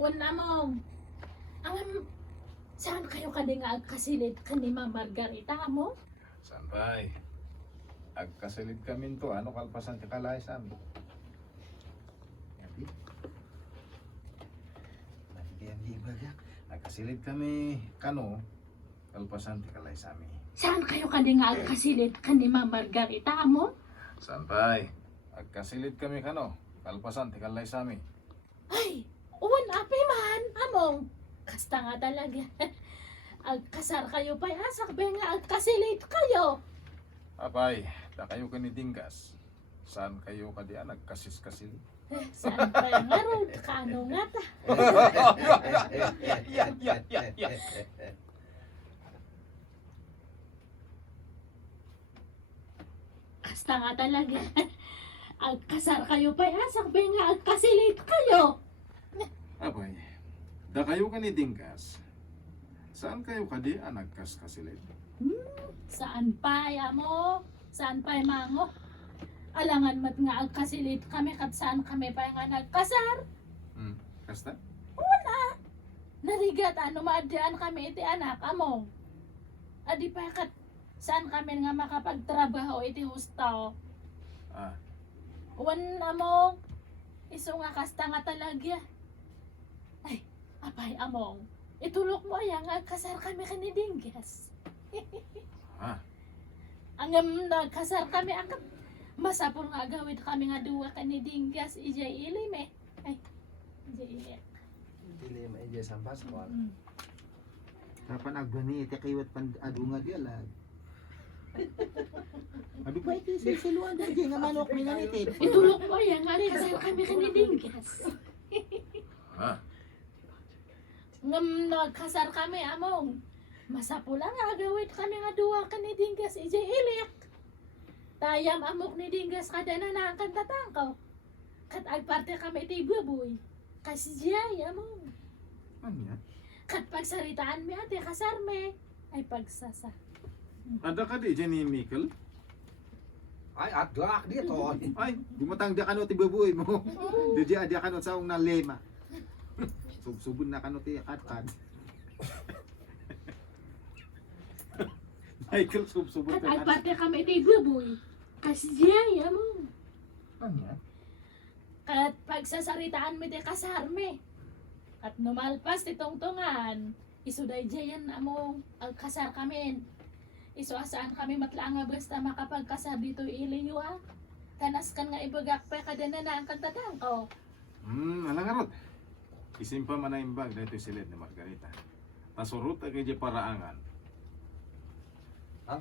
Una mo, ang saan kayo kani nga agkasilid kani Ma'am Margarita mo? Sanbay. Agkasilid kami to, ano kalpasan ti kalay sa amin. Yabi. Nakikiyan di bagak. Agkasilid kami kano, kalpasan ti kalay sa amin. Saan kayo kani nga agkasilid kani Ma'am Margarita mo? Sanbay. Agkasilid kami kano, kalpasan ti kalay sa amin. Ay, uwan apay man, among. Kasta nga talaga. Agkasar kayo pa, sakbe nga agkasilid kayo. Apay, da kayo kanidinggas. Saan kayo kadian nagkasis-kasil? Saan pa nga ron? Kano nga ta? Kasta nga talaga. Agkasar kayo pa, sakbe nga agkasilid kayo. Apay, da kayo kanidinggas. Saan kayo kadian nagkas-kasilid? Saan pa mo? Saan pa mango? Alangan mat nga agkasilid kami kat saan kami pa nga nagkasar. Kasta? Narigat ano maadyan kami iti anak among. Adi pa kat saan kami nga makapagtrabaho iti husto. Ah, Uwan among. Iso nga kasta nga talaga. Ay, apay among. Itulok mo ay nga kasar kami kanidinggas. ah. Ang nagkasar kami akat masapol nga gawid kami nga duwa kanidinggas ijay ilim eh. Ay, ijay ilim. Dili maidya sa Pasko. Kapan agbani iti kaywat pan adunga di alag. Adu pa iti silsiluan di nga manok minanitid. Itulok mo ay nga kasar kami kanidinggas. Ah. Ngam nagkasar kami among. Masapula nga gawid kami nga duwa kanidinggas ijay ilik. Tayam amok ni dinggas kada na naangkan tatangkaw. Kat agparte kami iti baboy. Kasi jay among. Ano yan? Kat pagsaritaan mi ate kasar me. Ay pagsasa. Ada ka di dyan ni Mikkel? Ay, aglak dito. Ay, gumatang di kanot ibabuhay mo. Di di adi kanot sa na lema. Subsubun na kanot ti atad. Michael subsubun Kat ka kanot. agparte kami iti baboy. Kasi jay among. Ano yan? Kat pagsasaritaan mi ti kasar me. At numalpas ti tungtungan. Isuday jayan among agkasar kami. Iso asaan kami matlaang nga basta makapagkasar dito iliyo ah. Kanas kan nga ibagak pa kada na ang kantatang ko. Alang nga rod. Isimpa man na imbag dito silid ni Margarita. Nasurut agay di paraangan. Ang